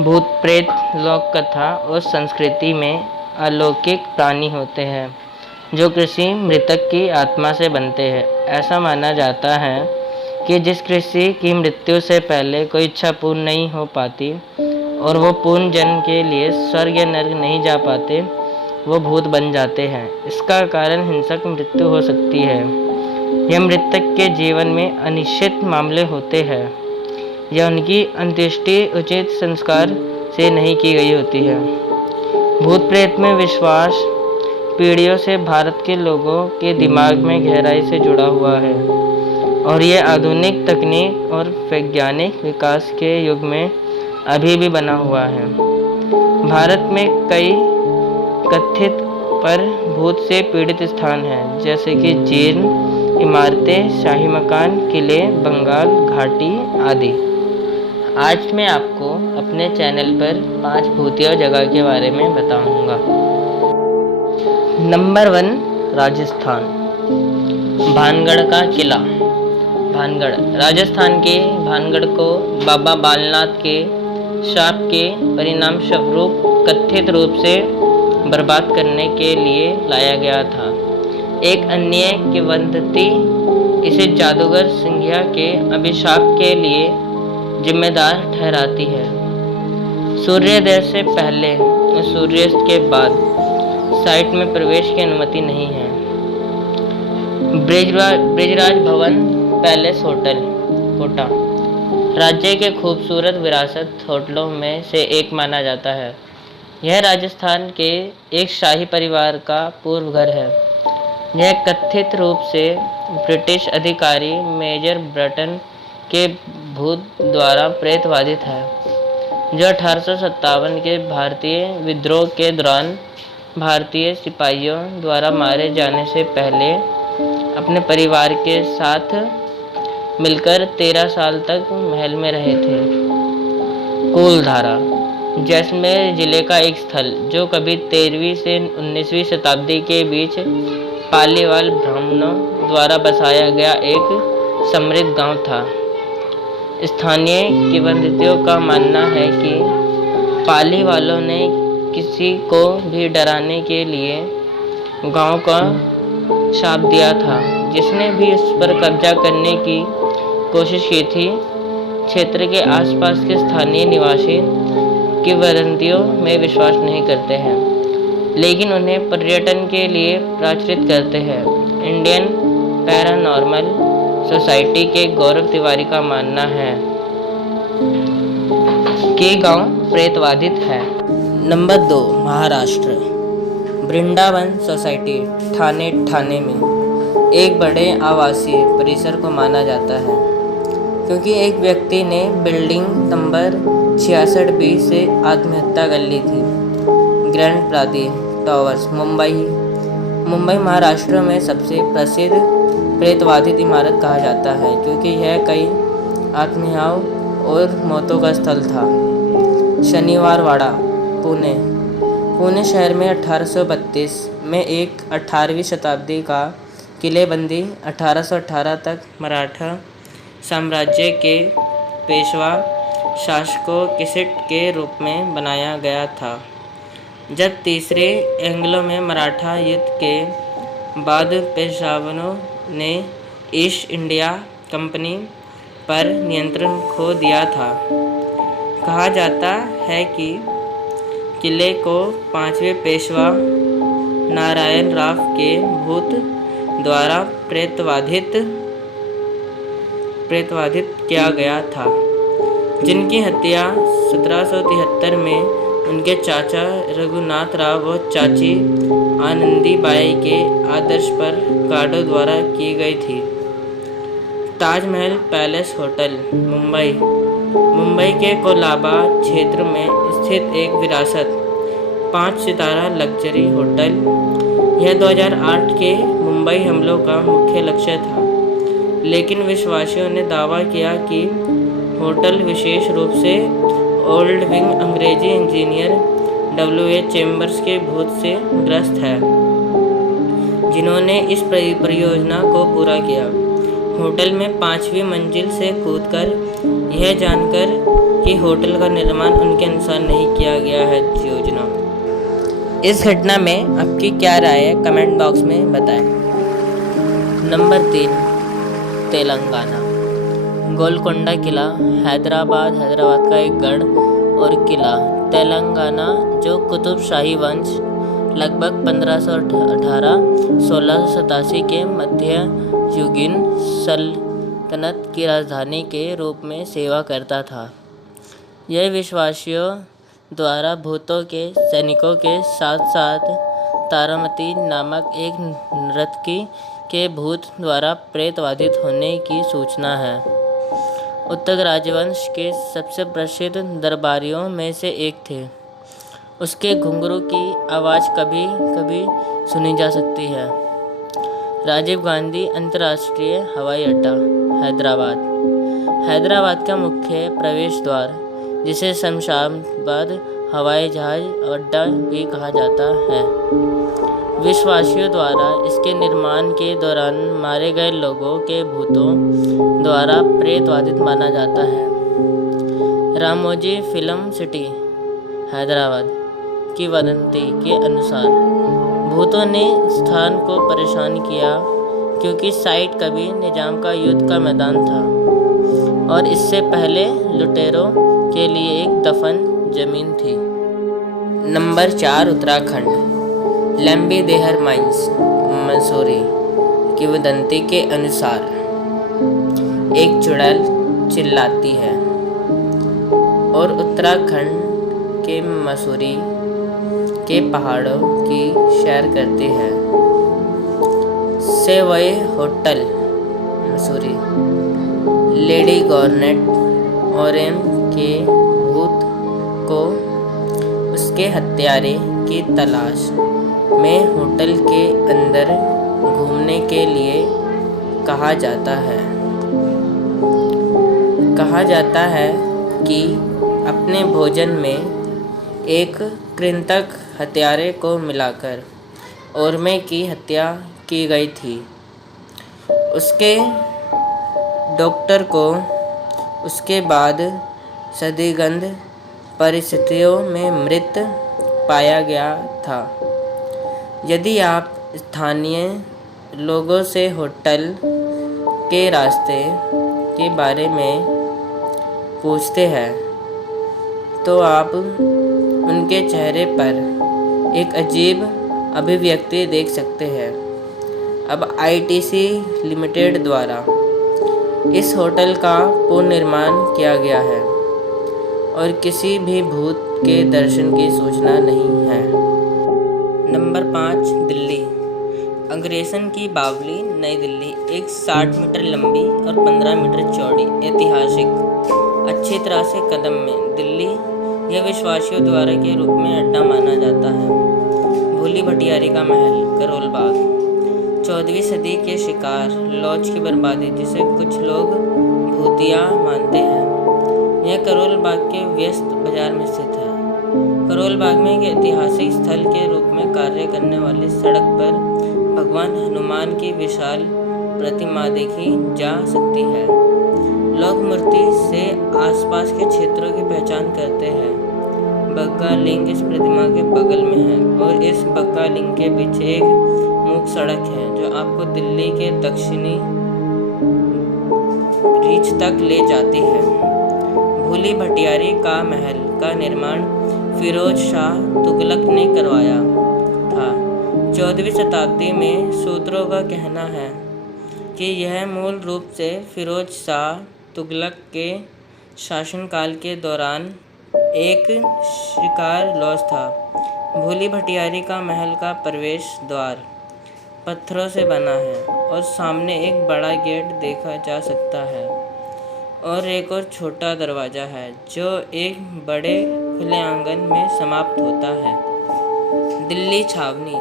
भूत प्रेत लोक कथा और संस्कृति में अलौकिक प्राणी होते हैं जो किसी मृतक की आत्मा से बनते हैं। ऐसा माना जाता है कि जिस किसी की मृत्यु से पहले कोई इच्छा पूर्ण नहीं हो पाती और वो पूर्ण जन्म के लिए स्वर्ग या नर्क नहीं जा पाते, वो भूत बन जाते हैं। इसका कारण हिंसक मृत्यु हो सकती है या मृतक के जीवन में अनिश्चित मामले होते हैं या उनकी अंत्येष्टि उचित संस्कार से नहीं की गई होती है। भूत प्रेत में विश्वास पीढ़ियों से भारत के लोगों के दिमाग में गहराई से जुड़ा हुआ है और ये आधुनिक तकनीक और वैज्ञानिक विकास के युग में अभी भी बना हुआ है। भारत में कई कथित पर भूत से पीड़ित स्थान हैं, जैसे कि जीर्ण इमारतें, शाही मकान, किले, बंगाल घाटी आदि। आज मैं आपको अपने चैनल पर 5 भूतिया जगह के बारे में बताऊंगा। नंबर 1, राजस्थान। भानगढ़ का किला। भानगढ़ राजस्थान के भानगढ़ को बाबा बालनाथ के शाप के परिणाम स्वरूप कथित रूप से बर्बाद करने के लिए लाया गया था। एक अन्य किंवदंती इसे जादूगर सिंघिया के अभिशाप के लिए जिम्मेदार ठहराती है। सूर्योदय से पहले और सूर्यास्त के बाद साइट में प्रवेश की अनुमति नहीं है। ब्रिजराज भवन पैलेस होटल कोटा राज्य के खूबसूरत विरासत होटलों में से एक माना जाता है। यह राजस्थान के एक शाही परिवार का पूर्व घर है। यह कथित रूप से ब्रिटिश अधिकारी मेजर ब्रटन के भूत द्वारा प्रेतवादित है, जो 1857 के भारतीय विद्रोह के दौरान भारतीय सिपाहियों द्वारा मारे जाने से पहले अपने परिवार के साथ मिलकर 13 साल तक महल में रहे थे। कूलधारा जैसलमेर जिले का एक स्थल जो कभी 13वीं से 19वीं शताब्दी के बीच पालीवाल ब्राह्मणों द्वारा बसाया गया एक समृद्ध गांव था। स्थानीय किंवदंतियों का मानना है कि पाली वालों ने किसी को भी डराने के लिए गांव का शाप दिया था, जिसने भी इस पर कब्जा करने की कोशिश की थी। क्षेत्र के आसपास के स्थानीय निवासी किंवदंतियों में विश्वास नहीं करते हैं, लेकिन उन्हें पर्यटन के लिए प्रचारित करते हैं। इंडियन पैरानॉर्मल सोसाइटी के गौरव तिवारी का मानना है कि गांव प्रेतवादित है। नंबर 2, महाराष्ट्र। वृंदावन सोसाइटी ठाणे में एक बड़े आवासीय परिसर को माना जाता है, क्योंकि एक व्यक्ति ने बिल्डिंग नंबर 66B से आत्महत्या कर ली थी। ग्रैंड प्रादी टावर्स मुंबई महाराष्ट्र में सबसे प्रसिद्ध प्रेतवादित इमारत कहा जाता है, क्योंकि यह कई आत्महत्याओं और मौतों का स्थल था। शनिवार वाड़ा पुणे शहर में 1832 में एक 18वीं शताब्दी का किलेबंदी 1818 तक मराठा साम्राज्य के पेशवा शासकों किसिट के रूप में बनाया गया था। जब तीसरे एंग्लो में मराठा युद्ध के बाद पेशवाओं ने ईस्ट इंडिया कंपनी पर नियंत्रण खो दिया था। कहा जाता है कि किले को 5वें पेशवा नारायण राव के भूत द्वारा प्रेतवादित किया गया था, जिनकी हत्या 1773 में उनके चाचा रघुनाथ राव और चाची आनंदीबाई के आदर्श पर गार्डों द्वारा की गई थी। ताजमहल पैलेस होटल मुंबई के कोलाबा क्षेत्र में स्थित एक विरासत 5 सितारा लग्जरी होटल। यह 2008 के मुंबई हमलों का मुख्य लक्ष्य था, लेकिन विश्वासियों ने दावा किया कि होटल विशेष रूप से ओल्ड विंग अंग्रेजी इंजीनियर W.A. चेम्बर्स के भूत से ग्रस्त है, जिन्होंने इस परियोजना को पूरा किया। होटल में 5वीं मंजिल से कूदकर यह जानकर कि होटल का निर्माण उनके अनुसार नहीं किया गया है योजना। इस घटना में आपकी क्या राय है, कमेंट बॉक्स में बताएं। नंबर 3, तेलंगाना। गोलकोंडा किला हैदराबाद का एक गढ़ और किला तेलंगाना जो कुतुब शाही वंश लगभग 1518-1687 के मध्य युगीन सल्तनत की राजधानी के रूप में सेवा करता था। यह विश्वासियों द्वारा भूतों के सैनिकों के साथ साथ तारामती नामक एक नर्तकी के भूत द्वारा प्रेतवाधित होने की सूचना है। उत्तक राजवंश के सबसे प्रसिद्ध दरबारियों में से एक थे। उसके घुंघरू की आवाज़ कभी कभी सुनी जा सकती है। राजीव गांधी अंतर्राष्ट्रीय हवाई अड्डा हैदराबाद का मुख्य प्रवेश द्वार, जिसे शमशाबाद हवाई जहाज अड्डा भी कहा जाता है, विश्वासियों द्वारा इसके निर्माण के दौरान मारे गए लोगों के भूतों द्वारा प्रेतवाधित माना जाता है। रामोजी फिल्म सिटी हैदराबाद की वदंती के अनुसार भूतों ने स्थान को परेशान किया क्योंकि साइट कभी निजाम का युद्ध का मैदान था और इससे पहले लुटेरों के लिए एक दफन जमीन थी। नंबर 4, उत्तराखंड। लंबी देहर माइंस मसूरी की वदंती के अनुसार एक चुड़ैल चिल्लाती है और उत्तराखंड के मसूरी के पहाड़ों की सैर करती है। सेवय होटल मसूरी लेडी गॉर्नेट ओरेम के भूत को उसके हत्यारे की तलाश में होटल के अंदर घूमने के लिए कहा जाता है कि अपने भोजन में एक कृंतक हत्यारे को मिलाकर ओरमे की हत्या की गई थी। उसके डॉक्टर को उसके बाद संदिग्ध परिस्थितियों में मृत पाया गया था। यदि आप स्थानीय लोगों से होटल के रास्ते के बारे में पूछते हैं तो आप उनके चेहरे पर एक अजीब अभिव्यक्ति देख सकते हैं। अब आईटीसी लिमिटेड द्वारा इस होटल का पुनर्निर्माण किया गया है और किसी भी भूत के दर्शन की सूचना नहीं है। नंबर 5, दिल्ली। अंग्रेज़न की बावली नई दिल्ली एक 60 मीटर लंबी और 15 मीटर चौड़ी ऐतिहासिक अच्छी तरह से कदम में दिल्ली यह विश्वासियों द्वारा के रूप में अड्डा माना जाता है। भूली भटियारी का महल करोल बाग 14वीं सदी के शिकार लॉज की बर्बादी जिसे कुछ लोग भूतिया मानते हैं। यह करोल बाग के व्यस्त बाजार में स्थित है। करोल बाग में एक ऐतिहासिक स्थल के रूप में कार्य करने वाली सड़क पर भगवान हनुमान की विशाल प्रतिमा देखी जा सकती है। लोग मूर्ति से आसपास के क्षेत्रों की पहचान करते हैं। बग्गा लिंग इस प्रतिमा के बगल में है और इस बग्गा लिंग के पीछे एक मुख्य सड़क है जो आपको दिल्ली के दक्षिणी रीच तक ले जाती है। भूली भटियारी का महल का निर्माण फिरोज शाह तुगलक ने करवाया था। 14वीं शताब्दी में सूत्रों का कहना है कि यह मूल रूप से फिरोज शाह तुगलक के शासनकाल के दौरान एक शिकार लॉज था। भूली भटियारी का महल का प्रवेश द्वार पत्थरों से बना है और सामने एक बड़ा गेट देखा जा सकता है और एक और छोटा दरवाज़ा है जो एक बड़े खुले आंगन में समाप्त होता है। दिल्ली छावनी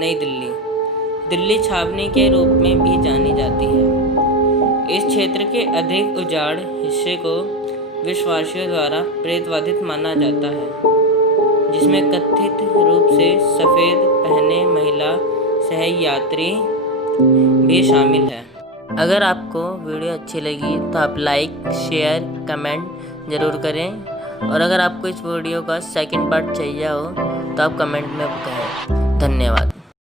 नई दिल्ली दिल्ली छावनी के रूप में भी जानी जाती है। इस क्षेत्र के अधिक उजाड़ हिस्से को विश्वासियों द्वारा प्रेतवाधित माना जाता है, जिसमें कथित रूप से सफ़ेद पहने महिला सहयात्री भी शामिल है। अगर आपको वीडियो अच्छी लगी तो आप लाइक, शेयर, कमेंट ज़रूर करें। और अगर आपको इस वीडियो का सेकंड पार्ट चाहिए हो तो आप कमेंट में कहें। धन्यवाद।